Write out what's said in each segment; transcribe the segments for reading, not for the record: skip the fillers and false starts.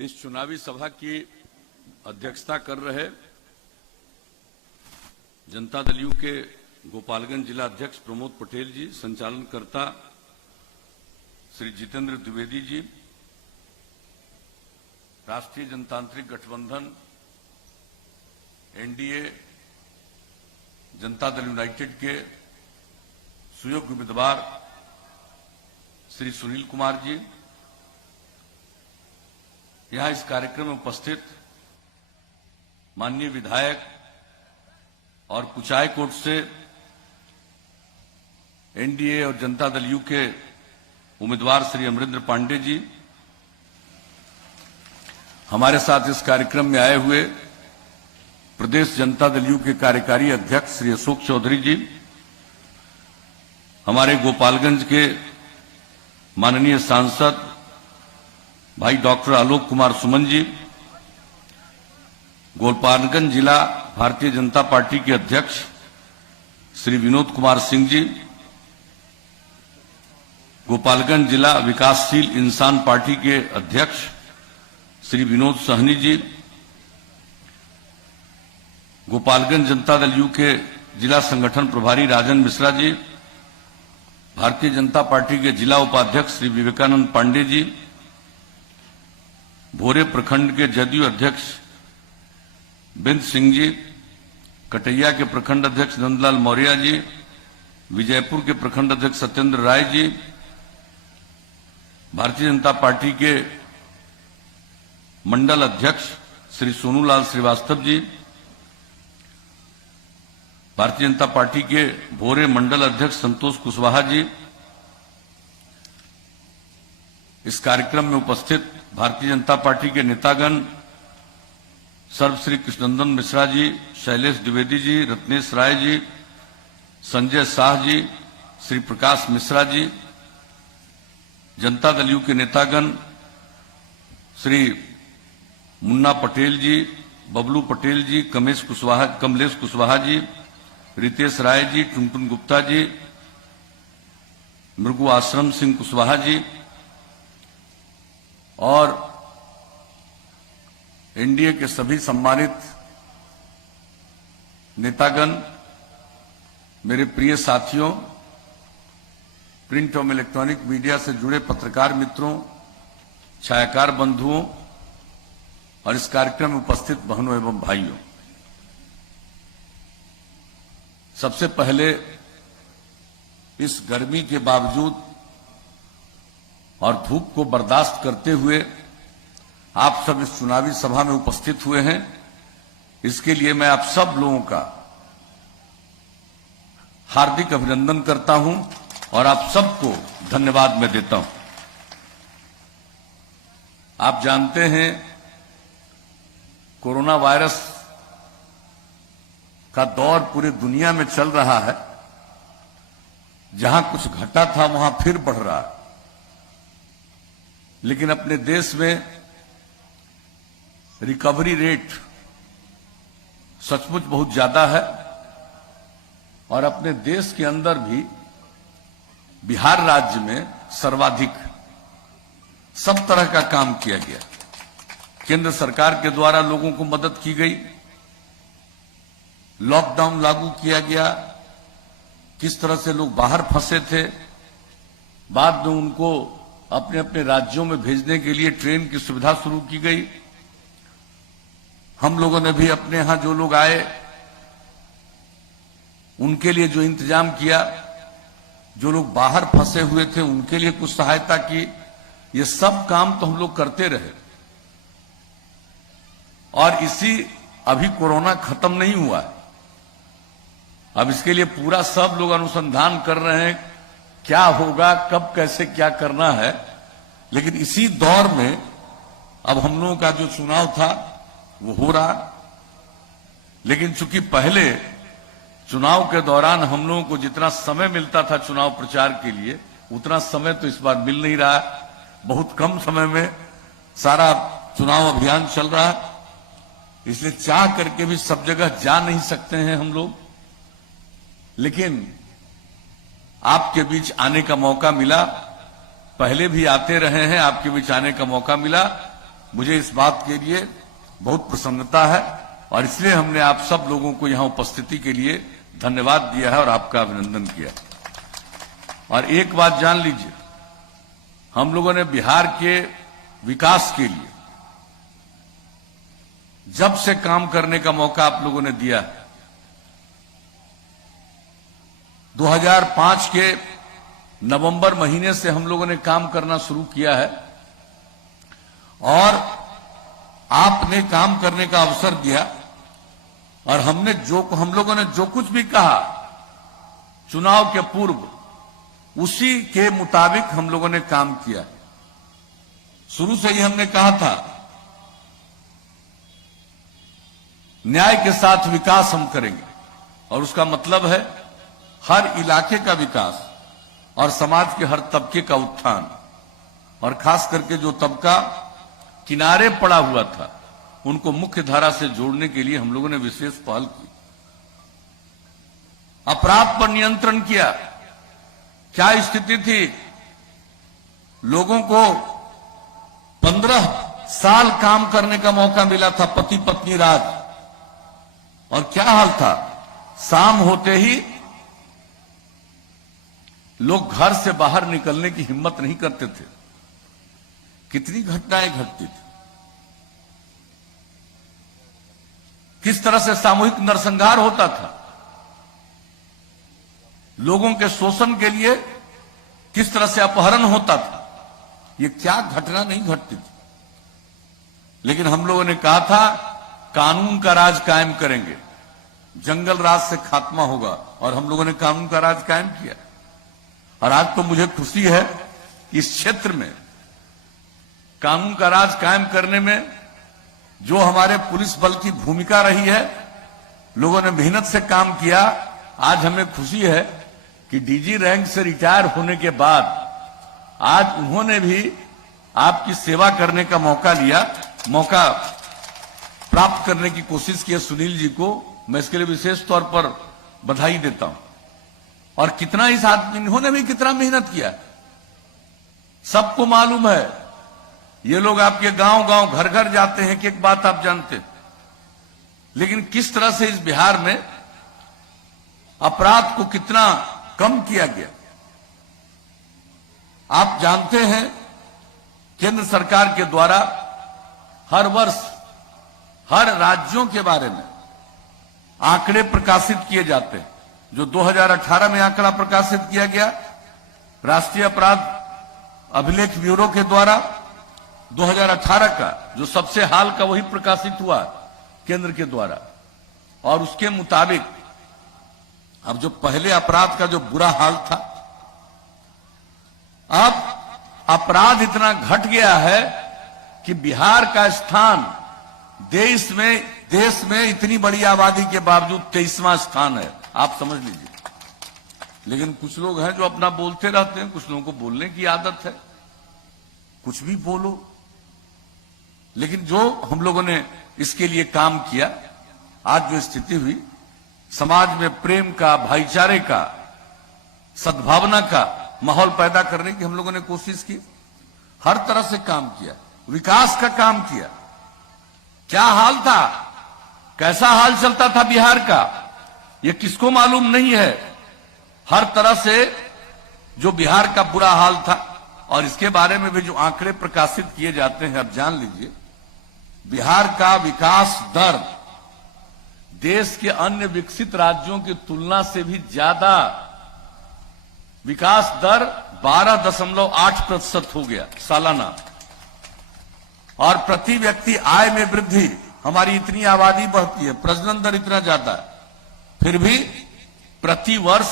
इस चुनावी सभा की अध्यक्षता कर रहे जनता दल यू के गोपालगंज जिला अध्यक्ष प्रमोद पटेल जी, संचालनकर्ता श्री जितेंद्र द्विवेदी जी, राष्ट्रीय जनतांत्रिक गठबंधन एनडीए जनता दल यूनाइटेड के सुयोग्य उम्मीदवार श्री सुनील कुमार जी, यहां इस कार्यक्रम में उपस्थित माननीय विधायक और कुचाय कोट से एनडीए और जनता दल यू के उम्मीदवार श्री अमरेंद्र पांडे जी, हमारे साथ इस कार्यक्रम में आए हुए प्रदेश जनता दल यू के कार्यकारी अध्यक्ष श्री अशोक चौधरी जी, हमारे गोपालगंज के माननीय सांसद भाई डॉक्टर आलोक कुमार सुमन जी, गोपालगंज जिला भारतीय जनता पार्टी के अध्यक्ष श्री विनोद कुमार सिंह जी, गोपालगंज जिला विकासशील इंसान पार्टी के अध्यक्ष श्री विनोद सहनी जी, गोपालगंज जनता दल यू के जिला संगठन प्रभारी राजन मिश्रा जी, भारतीय जनता पार्टी के जिला उपाध्यक्ष श्री विवेकानंद पांडे जी, भोरे प्रखंड के जदयू अध्यक्ष बिंद सिंह जी, कटैया के प्रखंड अध्यक्ष नंदलाल मौर्य जी, विजयपुर के प्रखंड अध्यक्ष सत्येंद्र राय जी, भारतीय जनता पार्टी के मंडल अध्यक्ष श्री सोनूलाल श्रीवास्तव जी, भारतीय जनता पार्टी के भोरे मंडल अध्यक्ष संतोष कुशवाहा जी, इस कार्यक्रम में उपस्थित भारतीय जनता पार्टी के नेतागण सर्वश्री कृष्णनंदन मिश्रा जी, शैलेश द्विवेदी जी, रत्नेश राय जी, संजय शाह जी, श्री प्रकाश मिश्रा जी, जनता दल यू के नेतागण श्री मुन्ना पटेल जी, बबलू पटेल जी, कमलेश कुशवाहा जी, रितेश राय जी, टुनटुन गुप्ता जी, मृगु आश्रम सिंह कुशवाहा जी और एनडीए के सभी सम्मानित नेतागण, मेरे प्रिय साथियों, प्रिंट और इलेक्ट्रॉनिक मीडिया से जुड़े पत्रकार मित्रों, छायाकार बंधुओं और इस कार्यक्रम में उपस्थित बहनों एवं भाइयों, सबसे पहले इस गर्मी के बावजूद और धूप को बर्दाश्त करते हुए आप सब इस चुनावी सभा में उपस्थित हुए हैं, इसके लिए मैं आप सब लोगों का हार्दिक अभिनंदन करता हूं और आप सबको धन्यवाद मैं देता हूं। आप जानते हैं कोरोना वायरस का दौर पूरी दुनिया में चल रहा है, जहां कुछ घटा था वहां फिर बढ़ रहा है, लेकिन अपने देश में रिकवरी रेट सचमुच बहुत ज्यादा है और अपने देश के अंदर भी बिहार राज्य में सर्वाधिक सब तरह का काम किया गया। केंद्र सरकार के द्वारा लोगों को मदद की गई, लॉकडाउन लागू किया गया, किस तरह से लोग बाहर फंसे थे, बाद में उनको अपने अपने राज्यों में भेजने के लिए ट्रेन की सुविधा शुरू की गई। हम लोगों ने भी अपने यहां जो लोग आए उनके लिए जो इंतजाम किया, जो लोग बाहर फंसे हुए थे उनके लिए कुछ सहायता की, ये सब काम तो हम लोग करते रहे। और अभी कोरोना खत्म नहीं हुआ है, अब इसके लिए पूरा सब लोग अनुसंधान कर रहे हैं क्या होगा, कब कैसे क्या करना है। लेकिन इसी दौर में अब हम लोगों का जो चुनाव था वो हो रहा, लेकिन चूंकि पहले चुनाव के दौरान हम लोगों को जितना समय मिलता था चुनाव प्रचार के लिए, उतना समय तो इस बार मिल नहीं रहा। बहुत कम समय में सारा चुनाव अभियान चल रहा है, इसलिए चाह करके भी सब जगह जा नहीं सकते हैं हम लोग, लेकिन आपके बीच आने का मौका मिला, पहले भी आते रहे हैं, आपके बीच आने का मौका मिला मुझे इस बात के लिए बहुत प्रसन्नता है और इसलिए हमने आप सब लोगों को यहां उपस्थिति के लिए धन्यवाद दिया है और आपका अभिनंदन किया। और एक बात जान लीजिए, हम लोगों ने बिहार के विकास के लिए जब से काम करने का मौका आप लोगों ने दिया, 2005 के नवंबर महीने से हम लोगों ने काम करना शुरू किया है और आपने काम करने का अवसर दिया और हम लोगों ने जो कुछ भी कहा चुनाव के पूर्व, उसी के मुताबिक हम लोगों ने काम किया। शुरू से ही हमने कहा था न्याय के साथ विकास हम करेंगे और उसका मतलब है हर इलाके का विकास और समाज के हर तबके का उत्थान, और खास करके जो तबका किनारे पड़ा हुआ था उनको मुख्य धारा से जोड़ने के लिए हम लोगों ने विशेष पहल की। अपराध पर नियंत्रण किया। क्या स्थिति थी, लोगों को 15 साल काम करने का मौका मिला था, पति पत्नी राज, और क्या हाल था, शाम होते ही लोग घर से बाहर निकलने की हिम्मत नहीं करते थे। कितनी घटनाएं घटती थी, किस तरह से सामूहिक नरसंहार होता था, लोगों के शोषण के लिए किस तरह से अपहरण होता था, ये क्या घटना नहीं घटती थी। लेकिन हम लोगों ने कहा था कानून का राज कायम करेंगे, जंगल राज से खात्मा होगा, और हम लोगों ने कानून का राज कायम किया। और आज तो मुझे खुशी है कि इस क्षेत्र में कानून का राज कायम करने में जो हमारे पुलिस बल की भूमिका रही है, लोगों ने मेहनत से काम किया। आज हमें खुशी है कि डीजी रैंक से रिटायर होने के बाद आज उन्होंने भी आपकी सेवा करने का मौका प्राप्त करने की कोशिश की है। सुनील जी को मैं इसके लिए विशेष तौर पर बधाई देता हूं। और कितना इस आदमी, इन्होंने भी कितना मेहनत किया, सबको मालूम है। ये लोग आपके गांव गांव घर घर जाते हैं कि एक बात आप जानते हैं, लेकिन किस तरह से इस बिहार में अपराध को कितना कम किया गया। आप जानते हैं केंद्र सरकार के द्वारा हर वर्ष हर राज्यों के बारे में आंकड़े प्रकाशित किए जाते हैं। जो 2018 में आंकड़ा प्रकाशित किया गया राष्ट्रीय अपराध अभिलेख ब्यूरो के द्वारा, 2018 का जो सबसे हाल का वही प्रकाशित हुआ केंद्र के द्वारा, और उसके मुताबिक अब जो पहले अपराध का जो बुरा हाल था, अब अपराध इतना घट गया है कि बिहार का स्थान देश में इतनी बड़ी आबादी के बावजूद 23वां स्थान है। आप समझ लीजिए। लेकिन कुछ लोग हैं जो अपना बोलते रहते हैं, कुछ लोगों को बोलने की आदत है, कुछ भी बोलो। लेकिन जो हम लोगों ने इसके लिए काम किया, आज जो स्थिति हुई, समाज में प्रेम का, भाईचारे का, सद्भावना का माहौल पैदा करने की हम लोगों ने कोशिश की, हर तरह से काम किया, विकास का काम किया। क्या हाल था, कैसा हाल चलता था बिहार का, यह किसको मालूम नहीं है। हर तरह से जो बिहार का बुरा हाल था, और इसके बारे में भी जो आंकड़े प्रकाशित किए जाते हैं, अब जान लीजिए, बिहार का विकास दर देश के अन्य विकसित राज्यों की तुलना से भी ज्यादा, विकास दर 12.8% हो गया सालाना। और प्रति व्यक्ति आय में वृद्धि, हमारी इतनी आबादी बढ़ती है, प्रजनन दर इतना ज्यादा है, फिर भी प्रति वर्ष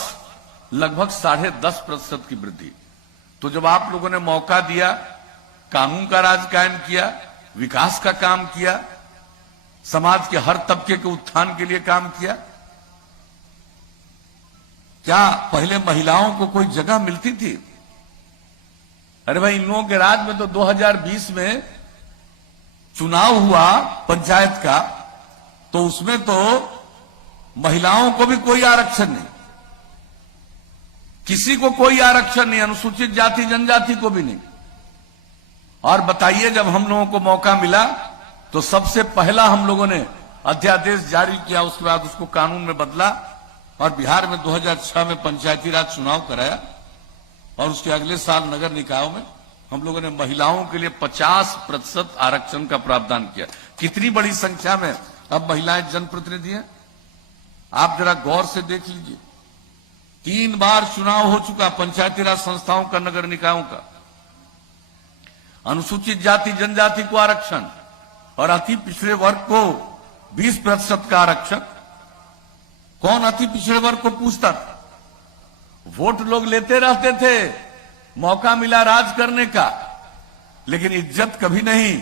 लगभग 10.5% की वृद्धि। तो जब आप लोगों ने मौका दिया, कानून का राज कायम किया, विकास का काम किया, समाज के हर तबके के उत्थान के लिए काम किया। क्या पहले महिलाओं को कोई जगह मिलती थी? अरे भाई, इन लोगों के राज में तो 2020 में चुनाव हुआ पंचायत का, तो उसमें तो महिलाओं को भी कोई आरक्षण नहीं, किसी को कोई आरक्षण नहीं, अनुसूचित जाति जनजाति को भी नहीं। और बताइए, जब हम लोगों को मौका मिला तो सबसे पहला हम लोगों ने अध्यादेश जारी किया, उसके बाद उसको कानून में बदला और बिहार में 2006 में पंचायती राज चुनाव कराया और उसके अगले साल नगर निकायों में हम लोगों ने महिलाओं के लिए 50% आरक्षण का प्रावधान किया। कितनी बड़ी संख्या में अब महिलाएं जनप्रतिनिधि हैं, आप जरा गौर से देख लीजिए। 3 बार चुनाव हो चुका पंचायती राज संस्थाओं का, नगर निकायों का। अनुसूचित जाति जनजाति को आरक्षण और अति पिछड़े वर्ग को 20% का आरक्षण। कौन अति पिछड़े वर्ग को पूछता था? वोट लोग लेते रहते थे, मौका मिला राज करने का, लेकिन इज्जत कभी नहीं।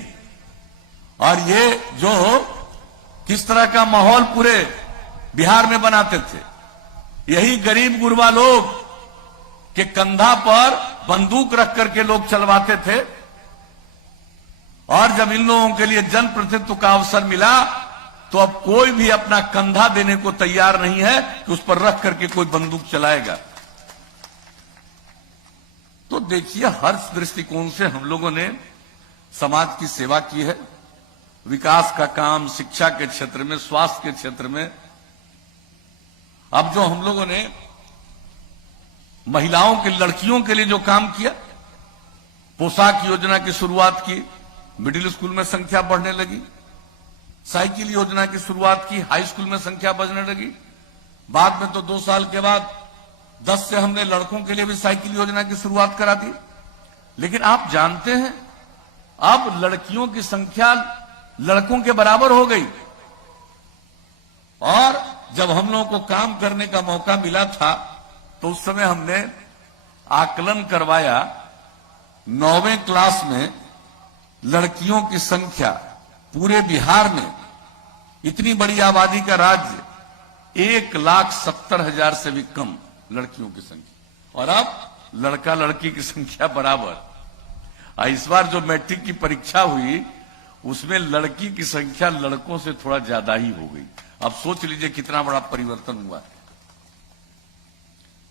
और ये जो किस तरह का माहौल पूरे बिहार में बनाते थे, यही गरीब गुरबा लोग के कंधा पर बंदूक रख करके लोग चलवाते थे। और जब इन लोगों के लिए जनप्रतिनिधित्व का अवसर मिला तो अब कोई भी अपना कंधा देने को तैयार नहीं है कि उस पर रख करके कोई बंदूक चलाएगा। तो देखिए, हर दृष्टिकोण से हम लोगों ने समाज की सेवा की है, विकास का काम, शिक्षा के क्षेत्र में, स्वास्थ्य के क्षेत्र में। अब जो हम लोगों ने महिलाओं के, लड़कियों के लिए जो काम किया, पोशाक योजना की शुरुआत की, मिडिल स्कूल में संख्या बढ़ने लगी। साइकिल योजना की शुरुआत की, हाई स्कूल में संख्या बढ़ने लगी। बाद में तो 2 साल के बाद 10 से हमने लड़कों के लिए भी साइकिल योजना की शुरुआत करा दी। लेकिन आप जानते हैं, अब लड़कियों की संख्या लड़कों के बराबर हो गई। और जब हम लोगों को काम करने का मौका मिला था तो उस समय हमने आकलन करवाया, 9वीं क्लास में लड़कियों की संख्या पूरे बिहार में, इतनी बड़ी आबादी का राज्य, 1,70,000 से भी कम लड़कियों की संख्या। और अब लड़का लड़की की संख्या बराबर। इस बार जो मैट्रिक की परीक्षा हुई उसमें लड़की की संख्या लड़कों से थोड़ा ज्यादा ही हो गई। अब सोच लीजिए कितना बड़ा परिवर्तन हुआ है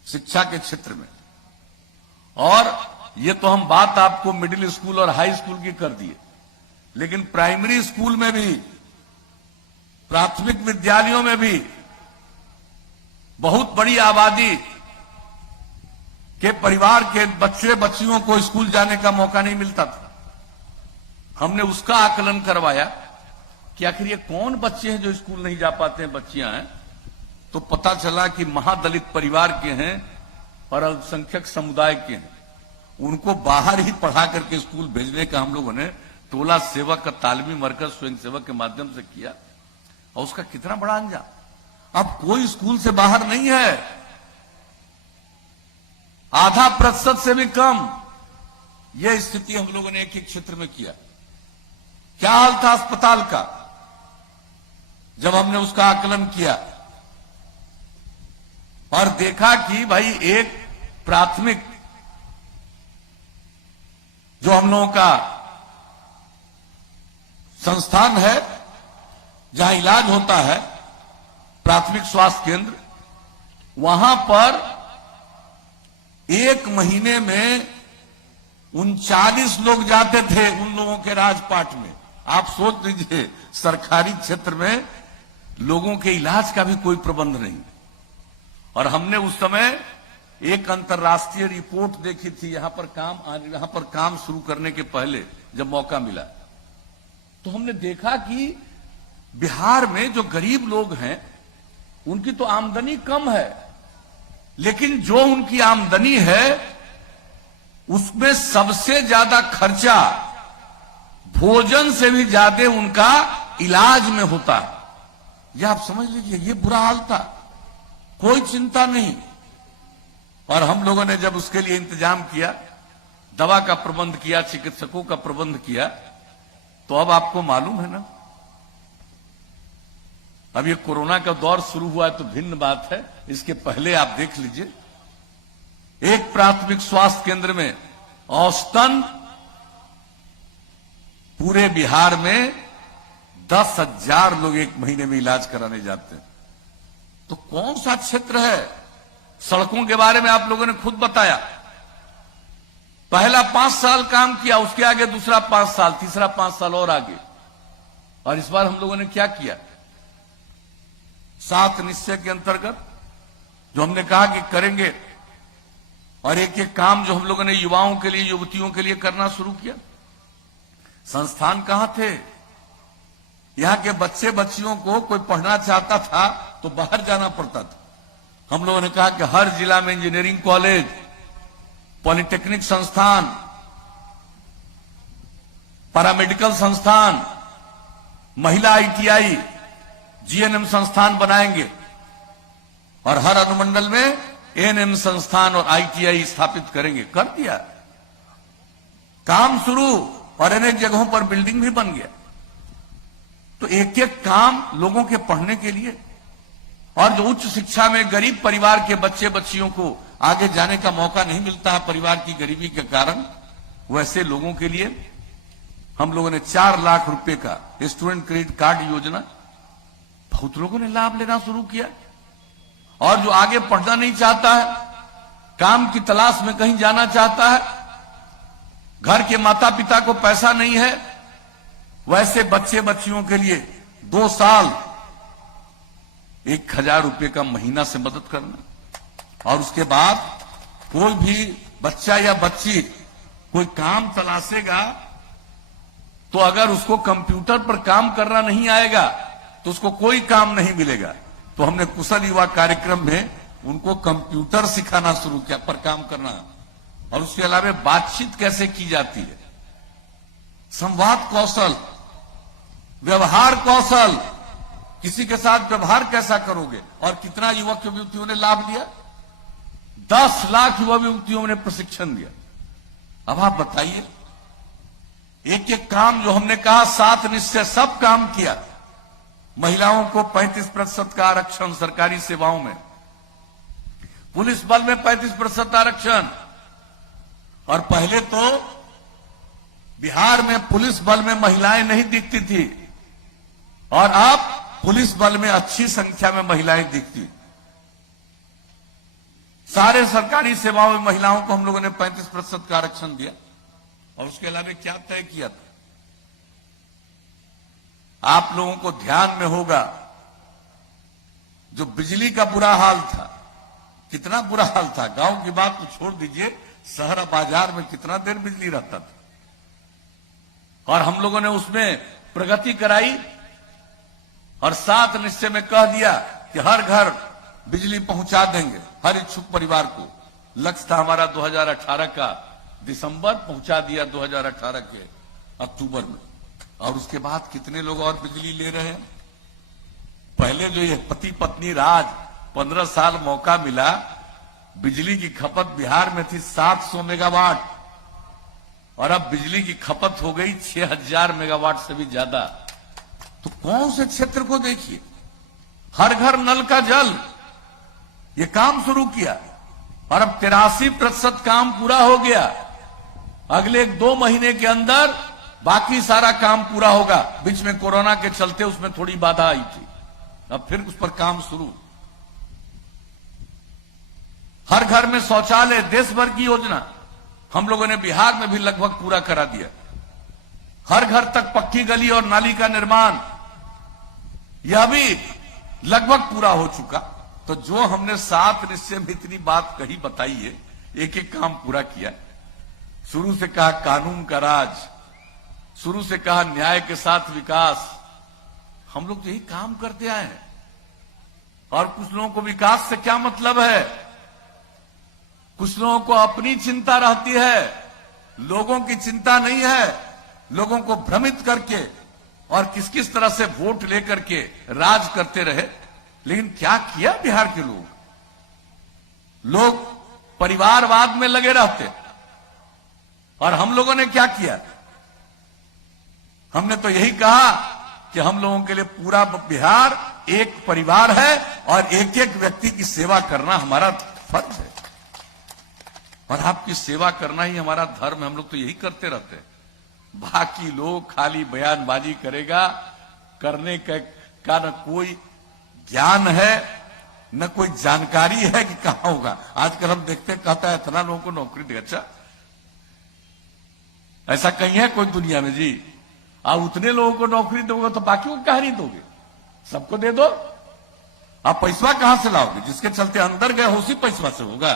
शिक्षा के क्षेत्र में। और ये तो हम बात आपको मिडिल स्कूल और हाई स्कूल की कर दिए, लेकिन प्राइमरी स्कूल में भी, प्राथमिक विद्यालयों में भी बहुत बड़ी आबादी के परिवार के बच्चे बच्चियों को स्कूल जाने का मौका नहीं मिलता था। हमने उसका आकलन करवाया कि आखिर ये कौन बच्चे हैं जो स्कूल नहीं जा पाते हैं, बच्चियां हैं। तो पता चला कि महादलित परिवार के हैं और अल्पसंख्यक समुदाय के हैं। उनको बाहर ही पढ़ा करके स्कूल भेजने का हम लोगों ने टोला सेवक का तालीमी मरकज स्वयं सेवक के माध्यम से किया। और उसका कितना बड़ा अंजाम, अब कोई स्कूल से बाहर नहीं है, 0.5% से भी कम। यह स्थिति हम लोगों ने एक एक क्षेत्र में किया। क्या हाल था अस्पताल का, जब हमने उसका आकलन किया और देखा कि भाई एक प्राथमिक जो हम लोगों का संस्थान है जहां इलाज होता है, प्राथमिक स्वास्थ्य केंद्र, वहां पर 1 महीने में 39 लोग जाते थे उन लोगों के राजपाट में। आप सोच लीजिए, सरकारी क्षेत्र में लोगों के इलाज का भी कोई प्रबंध नहीं। और हमने उस समय एक अंतर्राष्ट्रीय रिपोर्ट देखी थी, यहां पर काम शुरू करने के पहले जब मौका मिला तो हमने देखा कि बिहार में जो गरीब लोग हैं उनकी तो आमदनी कम है, लेकिन जो उनकी आमदनी है उसमें सबसे ज्यादा खर्चा भोजन से भी ज्यादा उनका इलाज में होता है। यह आप समझ लीजिए, ये बुरा हाल था, कोई चिंता नहीं। और हम लोगों ने जब उसके लिए इंतजाम किया, दवा का प्रबंध किया, चिकित्सकों का प्रबंध किया, तो अब आपको मालूम है ना, अब ये कोरोना का दौर शुरू हुआ है तो भिन्न बात है। इसके पहले आप देख लीजिए, एक प्राथमिक स्वास्थ्य केंद्र में औसतन पूरे बिहार में 10,000 लोग एक महीने में इलाज कराने जाते हैं। तो कौन सा क्षेत्र है? सड़कों के बारे में आप लोगों ने खुद बताया, पहला 5 साल काम किया, उसके आगे दूसरा 5 साल, तीसरा 5 साल और आगे। और इस बार हम लोगों ने क्या किया, 7 निश्चय के अंतर्गत जो हमने कहा कि करेंगे, और एक एक काम जो हम लोगों ने युवाओं के लिए, युवतियों के लिए करना शुरू किया। संस्थान कहां थे, यहां के बच्चे बच्चियों को कोई पढ़ना चाहता था तो बाहर जाना पड़ता था। हम लोगों ने कहा कि हर जिला में इंजीनियरिंग कॉलेज, पॉलिटेक्निक संस्थान, पैरामेडिकल संस्थान, महिला आईटीआई, जीएनएम संस्थान बनाएंगे, और हर अनुमंडल में एएनएम संस्थान और आईटीआई स्थापित करेंगे। कर दिया काम शुरू, और अनेक जगहों पर बिल्डिंग भी बन गया। तो एक एक काम लोगों के पढ़ने के लिए, और जो उच्च शिक्षा में गरीब परिवार के बच्चे बच्चियों को आगे जाने का मौका नहीं मिलता है परिवार की गरीबी के कारण, वैसे लोगों के लिए हम लोगों ने 4 लाख रुपए का स्टूडेंट क्रेडिट कार्ड योजना, बहुत लोगों ने लाभ लेना शुरू किया। और जो आगे पढ़ना नहीं चाहता है, काम की तलाश में कहीं जाना चाहता है, घर के माता पिता को पैसा नहीं है, वैसे बच्चे बच्चियों के लिए 2 साल 1000 रुपए का महीना से मदद करना। और उसके बाद कोई भी बच्चा या बच्ची कोई काम तलाशेगा तो अगर उसको कंप्यूटर पर काम करना नहीं आएगा तो उसको कोई काम नहीं मिलेगा। तो हमने कुशल युवा कार्यक्रम में उनको कंप्यूटर सिखाना शुरू किया पर काम करना, और उसके अलावा बातचीत कैसे की जाती है, संवाद कौशल, व्यवहार कौशल, किसी के साथ व्यवहार कैसा करोगे। और कितना युवक युवतियों ने लाभ लिया, 10 लाख युवा युवतियों ने प्रशिक्षण दिया। अब आप बताइए, एक एक काम जो हमने कहा 7 निश्चय, सब काम किया। महिलाओं को 35% का आरक्षण सरकारी सेवाओं में, पुलिस बल में 35% आरक्षण। और पहले तो बिहार में पुलिस बल में महिलाएं नहीं दिखती थी, और अब पुलिस बल में अच्छी संख्या में महिलाएं दिखती। सारे सरकारी सेवाओं में महिलाओं को हम लोगों ने 35% का आरक्षण दिया। और उसके अलावा क्या तय किया था, आप लोगों को ध्यान में होगा, जो बिजली का बुरा हाल था, कितना बुरा हाल था, गांव की बात तो छोड़ दीजिए, शहर बाजार में कितना देर बिजली रहता था। और हम लोगों ने उसमें प्रगति कराई, और 7 निश्चय में कह दिया कि हर घर बिजली पहुंचा देंगे हर इच्छुक परिवार को। लक्ष्य था हमारा 2018 का दिसंबर, पहुंचा दिया 2018 के अक्टूबर में। और उसके बाद कितने लोग और बिजली ले रहे हैं। पहले जो ये पति पत्नी राज 15 साल मौका मिला, बिजली की खपत बिहार में थी 700 मेगावाट, और अब बिजली की खपत हो गई 6000 मेगावाट से भी ज्यादा। तो कौन से क्षेत्र को देखिए, हर घर नल का जल, ये काम शुरू किया, और अब 83% काम पूरा हो गया। अगले 2 महीने के अंदर बाकी सारा काम पूरा होगा। बीच में कोरोना के चलते उसमें थोड़ी बाधा आई थी, अब फिर उस पर काम शुरू। हर घर में शौचालय, देश भर की योजना हम लोगों ने बिहार में भी लगभग पूरा करा दिया। हर घर तक पक्की गली और नाली का निर्माण, यह भी लगभग पूरा हो चुका। तो जो हमने 7 निश्चय में इतनी बात कही बताई है, एक एक काम पूरा किया। शुरू से कहा कानून का राज, शुरू से कहा न्याय के साथ विकास, हम लोग तो यही काम करते आए हैं। और कुछ लोगों को विकास से क्या मतलब है, कुछ लोगों को अपनी चिंता रहती है, लोगों की चिंता नहीं है। लोगों को भ्रमित करके और किस किस तरह से वोट लेकर के राज करते रहे। लेकिन क्या किया बिहार के लोग परिवारवाद में लगे रहते, और हम लोगों ने क्या किया, हमने तो यही कहा कि हम लोगों के लिए पूरा बिहार एक परिवार है, और एक एक व्यक्ति की सेवा करना हमारा फर्ज है, और आपकी सेवा करना ही हमारा धर्म है। हम लोग तो यही करते रहते हैं। बाकी लोग खाली बयानबाजी करेगा, करने का न कोई ज्ञान है न कोई जानकारी है कि कहां होगा। आजकल हम देखते, कहता है इतना लोगों को नौकरी दे। अच्छा, ऐसा कहीं है कोई दुनिया में जी? आप उतने लोगों को नौकरी दोगे तो बाकी को कहा नहीं दोगे? सबको दे दो। आप पैसा कहां से लाओगे? जिसके चलते अंदर गए हो उसी पैसा से होगा।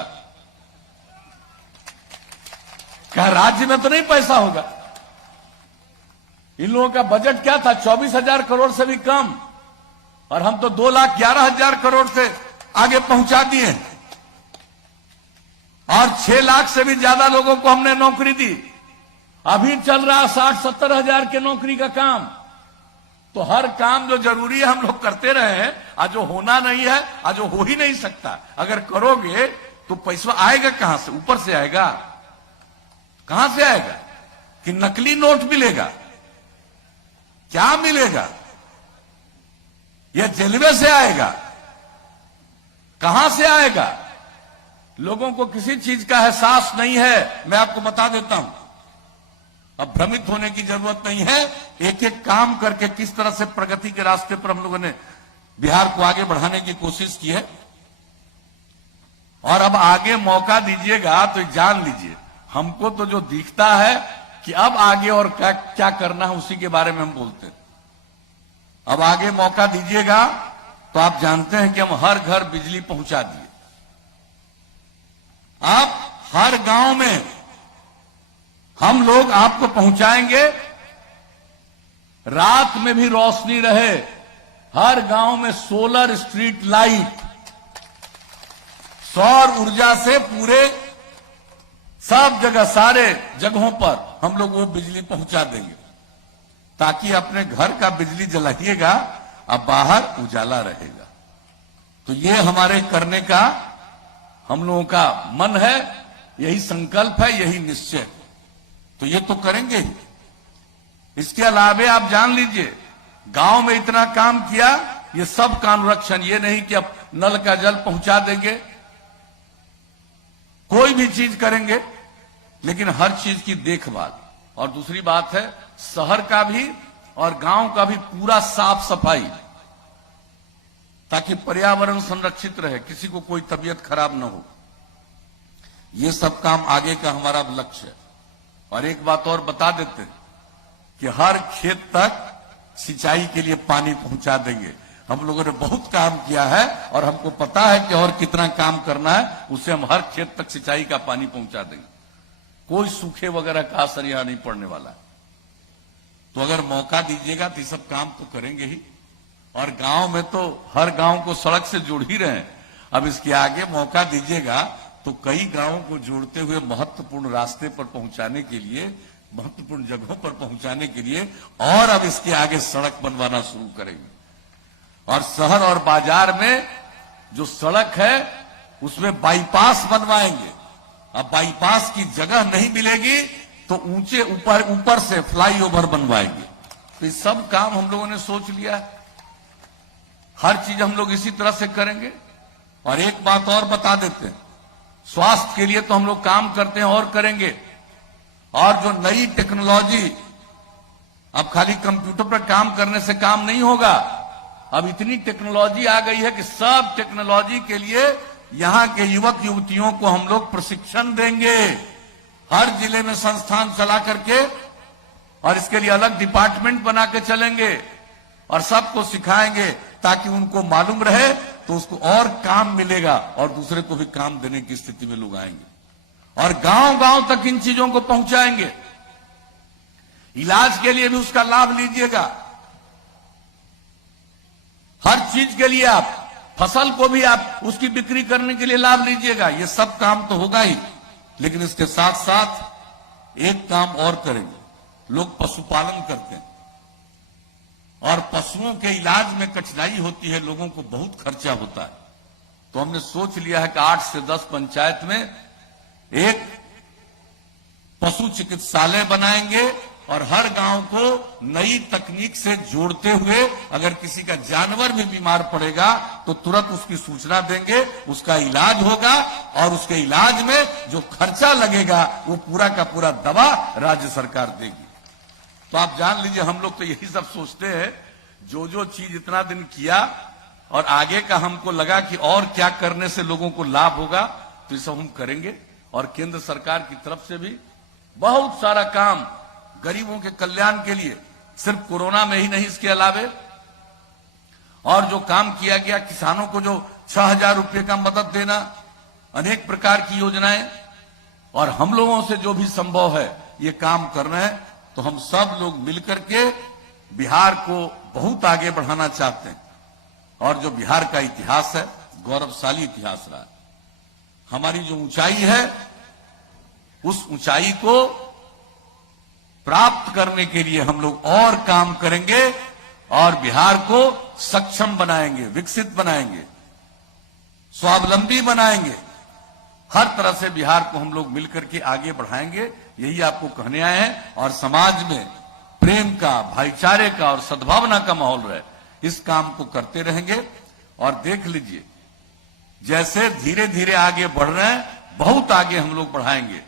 क्या राज्य में तो नहीं पैसा होगा? इन लोगों का बजट क्या था? 24,000 करोड़ से भी कम, और हम तो 2,11,000 करोड़ से आगे पहुंचा दिए, और 6 लाख से भी ज्यादा लोगों को हमने नौकरी दी। अभी चल रहा 60-70 हजार के नौकरी का काम। तो हर काम जो जरूरी है हम लोग करते रहे हैं, आज जो होना नहीं है, आज जो हो ही नहीं सकता। अगर करोगे तो पैसा आएगा कहां से? ऊपर से आएगा? कहां से आएगा? कि नकली नोट मिलेगा? क्या मिलेगा? यह रेलवे से आएगा? कहां से आएगा? लोगों को किसी चीज का एहसास नहीं है। मैं आपको बता देता हूं, अब भ्रमित होने की जरूरत नहीं है। एक एक काम करके किस तरह से प्रगति के रास्ते पर हम लोगों ने बिहार को आगे बढ़ाने की कोशिश की है, और अब आगे मौका दीजिएगा तो जान लीजिए, हमको तो जो दिखता है कि अब आगे और क्या क्या करना है उसी के बारे में हम बोलते हैं। अब आगे मौका दीजिएगा तो आप जानते हैं कि हम हर घर बिजली पहुंचा दिए। आप हर गांव में हम लोग आपको पहुंचाएंगे, रात में भी रोशनी रहे। हर गांव में सोलर स्ट्रीट लाइट, सौर ऊर्जा से पूरे सब जगह सारे जगहों पर हम लोग वो बिजली पहुंचा देंगे, ताकि अपने घर का बिजली जलाइएगा, अब बाहर उजाला रहेगा। तो ये हमारे करने का हम लोगों का मन है, यही संकल्प है, यही निश्चय। तो ये तो करेंगे ही। इसके अलावे आप जान लीजिए, गांव में इतना काम किया, ये सब का अनुरक्षण, ये नहीं कि अब नल का जल पहुंचा देंगे, कोई भी चीज करेंगे, लेकिन हर चीज की देखभाल। और दूसरी बात है, शहर का भी और गांव का भी पूरा साफ सफाई, ताकि पर्यावरण संरक्षित रहे, किसी को कोई तबीयत खराब न हो। ये सब काम आगे का हमारा लक्ष्य है। और एक बात और बता देते हैं कि हर खेत तक सिंचाई के लिए पानी पहुंचा देंगे। हम लोगों ने बहुत काम किया है और हमको पता है कि और कितना काम करना है, उससे हम हर खेत तक सिंचाई का पानी पहुंचा देंगे। कोई सूखे वगैरह का असर यहां नहीं पड़ने वाला है। तो अगर मौका दीजिएगा तो ये सब काम तो करेंगे ही। और गांव में तो हर गांव को सड़क से जोड़ ही रहे हैं। अब इसके आगे मौका दीजिएगा तो कई गांवों को जोड़ते हुए महत्वपूर्ण रास्ते पर पहुंचाने के लिए, महत्वपूर्ण जगहों पर पहुंचाने के लिए और अब इसके आगे सड़क बनवाना शुरू करेंगे। और शहर और बाजार में जो सड़क है उसमें बाईपास बनवाएंगे। अब बाईपास की जगह नहीं मिलेगी तो ऊंचे ऊपर से फ्लाईओवर बनवाएंगे। तो ये सब काम हम लोगों ने सोच लिया है। हर चीज हम लोग इसी तरह से करेंगे। और एक बात और बता देते हैं, स्वास्थ्य के लिए तो हम लोग काम करते हैं और करेंगे। और जो नई टेक्नोलॉजी, अब खाली कंप्यूटर पर काम करने से काम नहीं होगा। अब इतनी टेक्नोलॉजी आ गई है कि सब टेक्नोलॉजी के लिए यहां के युवक युवतियों को हम लोग प्रशिक्षण देंगे, हर जिले में संस्थान चला करके, और इसके लिए अलग डिपार्टमेंट बना के चलेंगे और सबको सिखाएंगे, ताकि उनको मालूम रहे तो उसको और काम मिलेगा और दूसरे को भी काम देने की स्थिति में लोग आएंगे। और गांव गांव तक इन चीजों को पहुंचाएंगे। इलाज के लिए भी उसका लाभ लीजिएगा। हर चीज के लिए आप, फसल को भी आप उसकी बिक्री करने के लिए लाभ लीजिएगा। ये सब काम तो होगा ही, लेकिन इसके साथ साथ एक काम और करेंगे। लोग पशुपालन करते हैं और पशुओं के इलाज में कठिनाई होती है, लोगों को बहुत खर्चा होता है। तो हमने सोच लिया है कि 8 से 10 पंचायत में एक पशु चिकित्सालय बनाएंगे और हर गांव को नई तकनीक से जोड़ते हुए अगर किसी का जानवर भी बीमार पड़ेगा तो तुरंत उसकी सूचना देंगे, उसका इलाज होगा और उसके इलाज में जो खर्चा लगेगा वो पूरा का पूरा दवा राज्य सरकार देगी। तो आप जान लीजिए, हम लोग तो यही सब सोचते हैं, जो जो चीज इतना दिन किया और आगे का हमको लगा कि और क्या करने से लोगों को लाभ होगा, तो ये सब हम करेंगे। और केंद्र सरकार की तरफ से भी बहुत सारा काम गरीबों के कल्याण के लिए, सिर्फ कोरोना में ही नहीं, इसके अलावे और जो काम किया गया, किसानों को जो 6,000 रुपये का मदद देना, अनेक प्रकार की योजनाएं, और हम लोगों से जो भी संभव है ये काम कर रहे हैं। तो हम सब लोग मिलकर के बिहार को बहुत आगे बढ़ाना चाहते हैं। और जो बिहार का इतिहास है, गौरवशाली इतिहास रहा है। हमारी जो ऊंचाई है, उस ऊंचाई को प्राप्त करने के लिए हम लोग और काम करेंगे और बिहार को सक्षम बनाएंगे, विकसित बनाएंगे, स्वावलंबी बनाएंगे। हर तरह से बिहार को हम लोग मिलकर के आगे बढ़ाएंगे, यही आपको कहने आए हैं। और समाज में प्रेम का, भाईचारे का और सद्भावना का माहौल रहे, इस काम को करते रहेंगे। और देख लीजिए, जैसे धीरे धीरे आगे बढ़ रहे हैं, बहुत आगे हम लोग बढ़ाएंगे।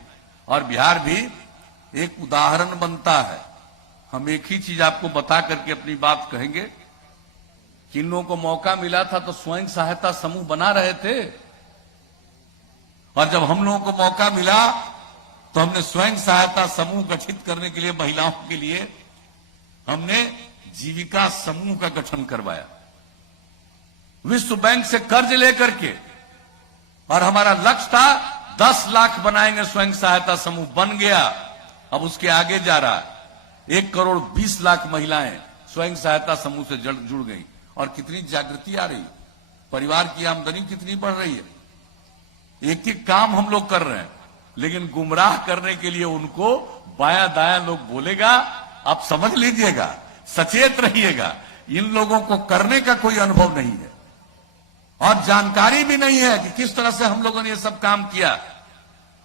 और बिहार भी एक उदाहरण बनता है। हम एक ही चीज आपको बता करके अपनी बात कहेंगे कि इन लोगों को मौका मिला था तो स्वयं सहायता समूह बना रहे थे, और जब हम लोगों को मौका मिला तो हमने स्वयं सहायता समूह गठित करने के लिए, महिलाओं के लिए हमने जीविका समूह का गठन करवाया, विश्व बैंक से कर्ज लेकर के। और हमारा लक्ष्य था 10 लाख बनाएंगे, स्वयं सहायता समूह बन गया। अब उसके आगे जा रहा है। 1,20,00,000 महिलाएं स्वयं सहायता समूह से जुड़ गई। और कितनी जागृति आ रही, परिवार की आमदनी कितनी बढ़ रही है। एक एक काम हम लोग कर रहे हैं, लेकिन गुमराह करने के लिए उनको बायां दायां लोग बोलेगा। आप समझ लीजिएगा, सचेत रहिएगा, इन लोगों को करने का कोई अनुभव नहीं है और जानकारी भी नहीं है कि किस तरह से हम लोगों ने ये सब काम किया।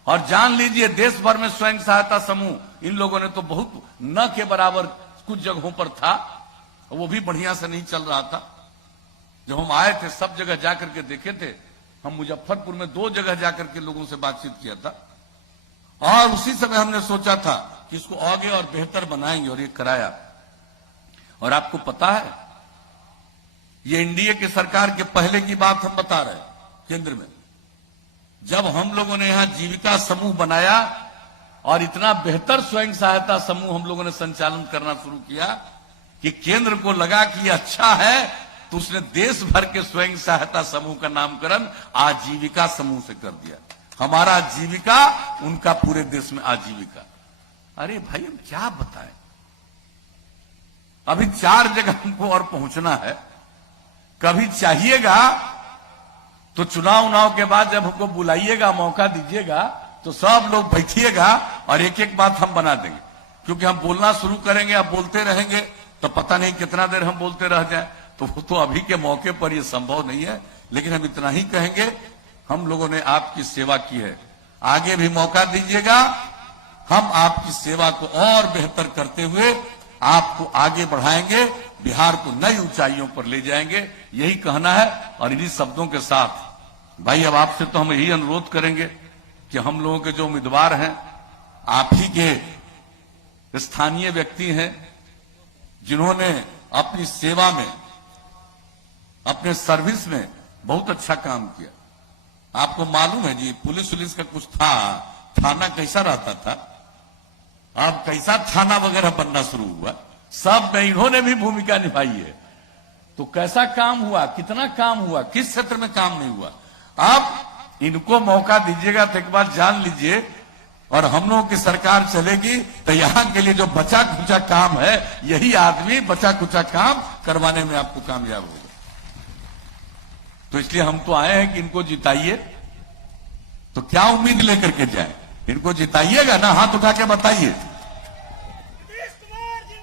और जान लीजिए, देश भर में स्वयं सहायता समूह इन लोगों ने तो बहुत न के बराबर कुछ जगहों पर था, वो भी बढ़िया से नहीं चल रहा था। जब हम आए थे, सब जगह जाकर के देखे थे। हम मुजफ्फरपुर में 2 जगह जाकर के लोगों से बातचीत किया था, और उसी समय हमने सोचा था कि इसको आगे और बेहतर बनाएंगे, और ये कराया। और आपको पता है, ये एनडीए की सरकार के पहले की बात हम बता रहे हैं। केंद्र में जब हम लोगों ने यहां जीविका समूह बनाया और इतना बेहतर स्वयं सहायता समूह हम लोगों ने संचालन करना शुरू किया कि केंद्र को लगा कि ये अच्छा है, तो उसने देश भर के स्वयं सहायता समूह का नामकरण आजीविका समूह से कर दिया। हमारा जीविका, उनका पूरे देश में आजीविका। अरे भाई, हम क्या बताएं, अभी 4 जगह हमको और पहुंचना है। कभी चाहिएगा तो चुनाव के बाद जब हमको बुलाइएगा, मौका दीजिएगा, तो सब लोग बैठिएगा और एक एक बात हम बना देंगे। क्योंकि हम बोलना शुरू करेंगे, अब बोलते रहेंगे तो पता नहीं कितना देर हम बोलते रह जाएं। तो वो तो अभी के मौके पर ये संभव नहीं है, लेकिन हम इतना ही कहेंगे, हम लोगों ने आपकी सेवा की है, आगे भी मौका दीजिएगा। हम आपकी सेवा को और बेहतर करते हुए आपको आगे बढ़ाएंगे, बिहार को नई ऊंचाइयों पर ले जाएंगे, यही कहना है। और इन्हीं शब्दों के साथ भाई, अब आपसे तो हम यही अनुरोध करेंगे कि हम लोगों के जो उम्मीदवार हैं, आप ही के स्थानीय व्यक्ति हैं, जिन्होंने अपनी सेवा में, अपने सर्विस में बहुत अच्छा काम किया। आपको मालूम है जी, पुलिस का कुछ था, थाना कैसा रहता था, अब कैसा थाना वगैरह बनना शुरू हुआ, सब में इन्होंने भी भूमिका निभाई है। तो कैसा काम हुआ, कितना काम हुआ, किस क्षेत्र में काम नहीं हुआ। अब इनको मौका दीजिएगा तो एक बार जान लीजिए, और हम लोगों की सरकार चलेगी तो यहां के लिए जो बचा खुचा काम है, यही आदमी बचा खुचा काम करवाने में आपको कामयाब होगा। तो इसलिए हम तो आए हैं कि इनको जिताइए। तो क्या उम्मीद लेकर के जाए, इनको जिताइएगा ना, हाथ उठा के बताइए।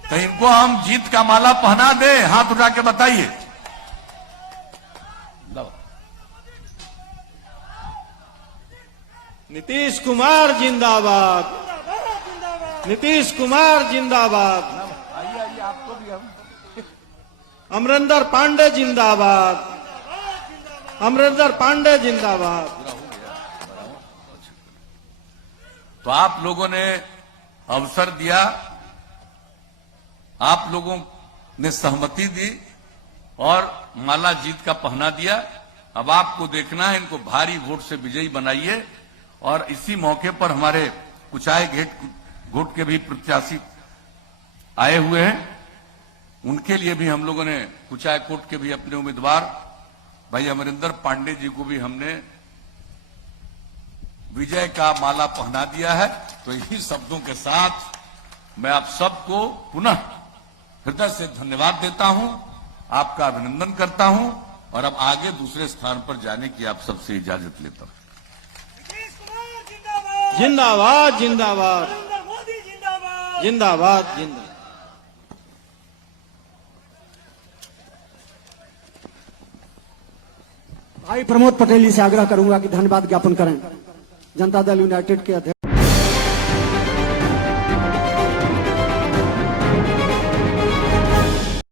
तो इनको हम जीत का माला पहना दे, हाथ उठा के बताइए। नीतीश कुमार जिंदाबाद, नीतीश कुमार जिंदाबाद। आइए आपको भी हम। अमरिंदर पांडे जिंदाबाद, अमरिंदर पांडे जिंदाबाद। तो आप लोगों ने अवसर दिया, आप लोगों ने सहमति दी और माला जीत का पहना दिया। अब आपको देखना है, इनको भारी वोट से विजयी बनाइए। और इसी मौके पर हमारे कुचाई घोट के भी प्रत्याशी आए हुए हैं, उनके लिए भी हम लोगों ने कुचायकोट के भी अपने उम्मीदवार भाई अमरिंदर पांडे जी को भी हमने विजय का माला पहना दिया है। तो इन्हीं शब्दों के साथ मैं आप सबको पुनः हृदय से धन्यवाद देता हूं, आपका अभिनंदन करता हूं और अब आगे दूसरे स्थान पर जाने की आप सबसे इजाजत लेता हूं। नीतीश कुमार जिंदाबाद, जिंदाबाद जिंदाबाद नरेंद्र मोदी जिंदाबाद। जिंदाबाद जिंदाबाद। भाई प्रमोद पटेल जी से आग्रह करूंगा कि धन्यवाद ज्ञापन करें। जनता दल यूनाइटेड के अध्यक्ष